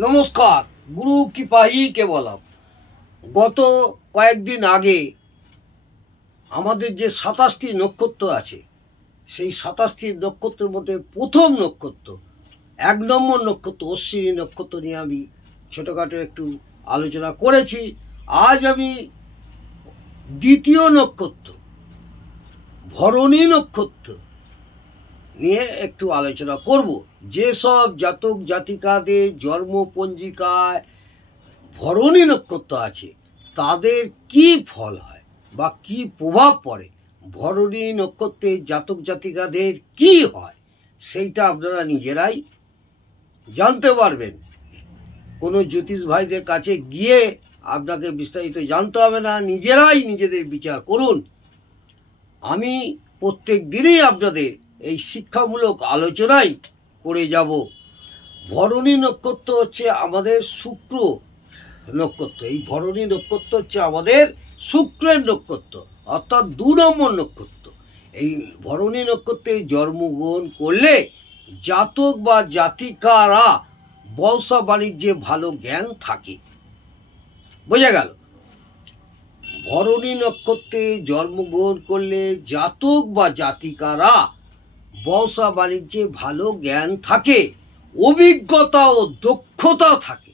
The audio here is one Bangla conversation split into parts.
নমস্কার, গুরু কৃপাহি কেবলম। গত কয়েকদিন আগে আমাদের যে ২৭টি নক্ষত্র আছে, সেই ২৭টি নক্ষত্রের মধ্যে প্রথম নক্ষত্র ১ নম্বর নক্ষত্র অশ্বিনী নক্ষত্র নিয়ে আমি ছোটোখাটো একটু আলোচনা করেছি। আজ আমি দ্বিতীয় নক্ষত্র ভরণী নক্ষত্র নিয়ে একটু আলোচনা করব। যেসব জাতক জাতিকাদের জন্ম পঞ্জিকায় ভরণী নক্ষত্র আছে তাদের কি ফল হয় বা কি প্রভাব পড়ে, ভরণী নক্ষত্রের জাতক জাতিকাদের কি হয় সেইটা আপনারা নিজেরাই জানতে পারবেন। কোনো জ্যোতিষ ভাইদের কাছে গিয়ে আপনাকে বিস্তারিত জানতে হবে না, নিজেরাই নিজেদের বিচার করুন। আমি প্রত্যেক দিনই আপনাদের এই শিক্ষামূলক আলোচনাই করে যাব। ভরণী নক্ষত্র হচ্ছে আমাদের শুক্র নক্ষত্র। এই ভরণী নক্ষত্র হচ্ছে আমাদের শুক্রের নক্ষত্র, অর্থাৎ ২ নম্বর নক্ষত্র। এই ভরণী নক্ষত্রে জন্মগ্রহণ করলে জাতক বা জাতিকারা ব্যবসা বাণিজ্যে ভালো জ্ঞান থাকে। বোঝা গেল? ভরণী নক্ষত্রে জন্মগ্রহণ করলে জাতক বা জাতিকারা ব্যবসা বাণিজ্যে ভালো জ্ঞান থাকে, অভিজ্ঞতা ও দক্ষতা থাকে,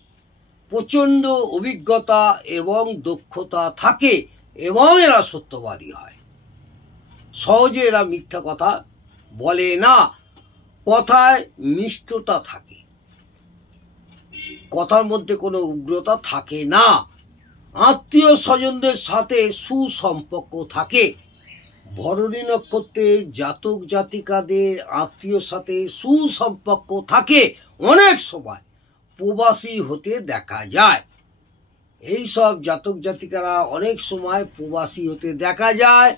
প্রচণ্ড অভিজ্ঞতা এবং দক্ষতা থাকে এবং এরা সত্যবাদী হয়। সহজে এরা মিথ্যা কথা বলে না, কথায় মিষ্টতা থাকে, কথার মধ্যে কোনো উগ্রতা থাকে না। আত্মীয় স্বজনদের সাথে সুসম্পর্ক থাকে। ভরণী নক্ষত্রের জাতক জাতিকাদের আত্মীয়র সাথে সুসম্পর্ক থাকে। অনেক সময় প্রবাসী হতে দেখা যায়। এই সব জাতক জাতিকারা অনেক সময় প্রবাসী হতে দেখা যায়।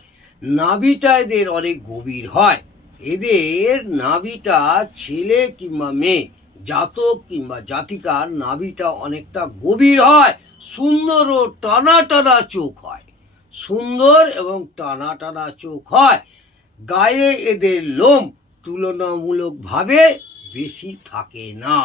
নাভিটা এদের অনেক গভীর হয়। এদের নাভিটা ছেলে কিংবা মেয়ে, জাতক কিংবা জাতিকার নাভিটা অনেকটা গভীর হয়। সুন্দর ও টানা টানা চোখ হয়, সুন্দর এবং টানা টানা চোখ হয়। গায়ে এদের লোম তুলনামূলকভাবে বেশি থাকে না,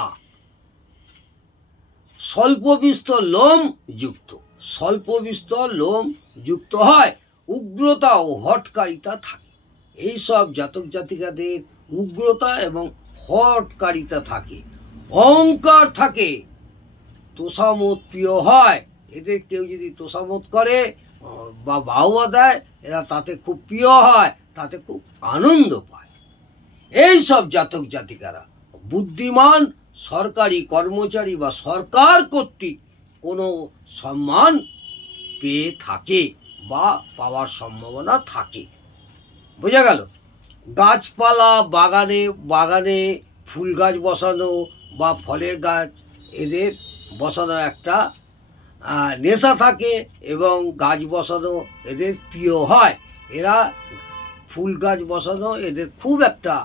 স্বল্প বিস্তর লোম যুক্ত, স্বল্প বিস্তর লোম যুক্ত হয়। উগ্রতা ও হঠকারিতা থাকে। এইসব জাতক জাতিকাদের উগ্রতা এবং হঠকারিতা থাকে। অহংকার থাকে, তোষামত প্রিয় হয়। এদের কেউ যদি তোষামত করে বা বাহবা দেয়, এরা তাতে খুব প্রিয় হয়, তাতে খুব আনন্দ পায়। এই সব জাতক জাতিকারা বুদ্ধিমান, সরকারি কর্মচারী বা সরকার কর্তৃক কোনো সম্মান পেয়ে থাকে বা পাওয়ার সম্ভাবনা থাকে। বোঝা গেল? গাছপালা বাগানে বাগানে ফুল গাছ বসানো বা ফলের গাছ এদের বসানো একটা নেশা থাকে এবং গাছ বসানো এদের প্রিয় হয়। এরা ফুল গাছ বসানো এদের খুব একটা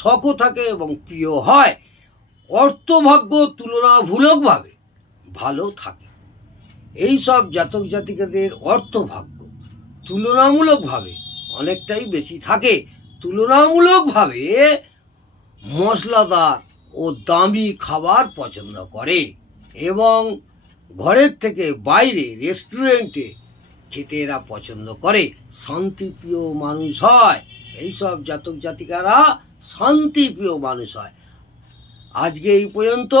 শখও থাকে এবং প্রিয় হয়। অর্থভাগ্য তুলনামূলকভাবে ভালো থাকে। এই সব জাতক জাতিকাদের অর্থভাগ্য তুলনামূলকভাবে অনেকটাই বেশি থাকে। তুলনামূলকভাবে মশলাদার ও দামি খাবার পছন্দ করে এবং ঘরের থেকে বাইরে রেস্টুরেন্টে খেতে এরা পছন্দ করে। শান্তিপ্রিয় মানুষ হয়। এইসব জাতক জাতিকারা শান্তিপ্রিয় মানুষ হয়। আজকে এই পর্যন্ত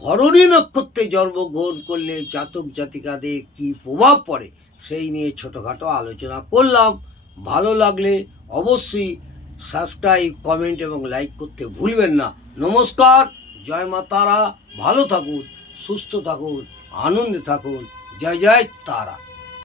ভরণী নক্ষত্রে জন্মগ্রহণ করলে জাতক জাতিকাদের কি প্রভাব পড়ে সেই নিয়ে ছোটোখাটো আলোচনা করলাম। ভালো লাগলে অবশ্যই সাবস্ক্রাইব, কমেন্ট এবং লাইক করতে ভুলবেন না। নমস্কার, জয় মা তারা। ভালো থাকুন, সুস্থ থাকুন, আনন্দে থাকুন। জয় জয় তারা।